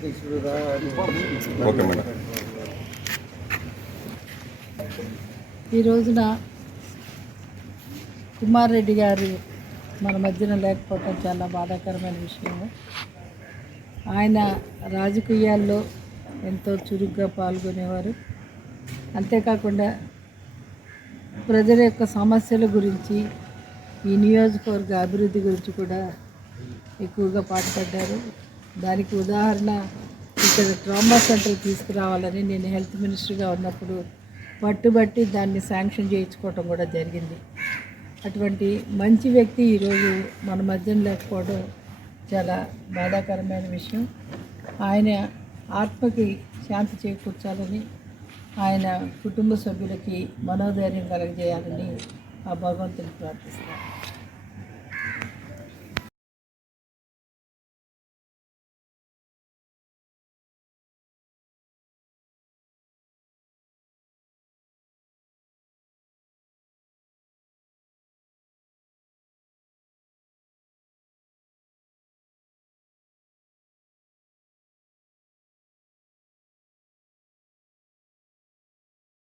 Okay madam. ఈ రోజున కుమార్ రెడ్డి గారు మన మధ్యన లేకపోవటం చాలా బాధాకరమైన విషయము. ఆయన రాజకీయాల్లో ఎంతో చురుగ్గా పాల్గొనేవారు. అంతేకాకుండా ప్రజల యొక్క సమస్యల గురించి, ఈ నియోజకవర్గ అభివృద్ధి గురించి కూడా ఎక్కువగా పాటుపడ్డారు. దానికి ఉదాహరణ ఇక్కడ ట్రామా సెంటర్ తీసుకురావాలని నేను హెల్త్ మినిస్టర్గా ఉన్నప్పుడు పట్టుబట్టి దాన్ని శాంక్షన్ చేయించుకోవటం కూడా జరిగింది. అటువంటి మంచి వ్యక్తి ఈరోజు మన మధ్యన లేకపోవడం చాలా బాధాకరమైన విషయం. ఆయన ఆత్మకి శాంతి చేకూర్చాలని, ఆయన కుటుంబ సభ్యులకి మనోధైర్యం కలగజేయాలని ఆ భగవంతుని ప్రార్థిస్తాను.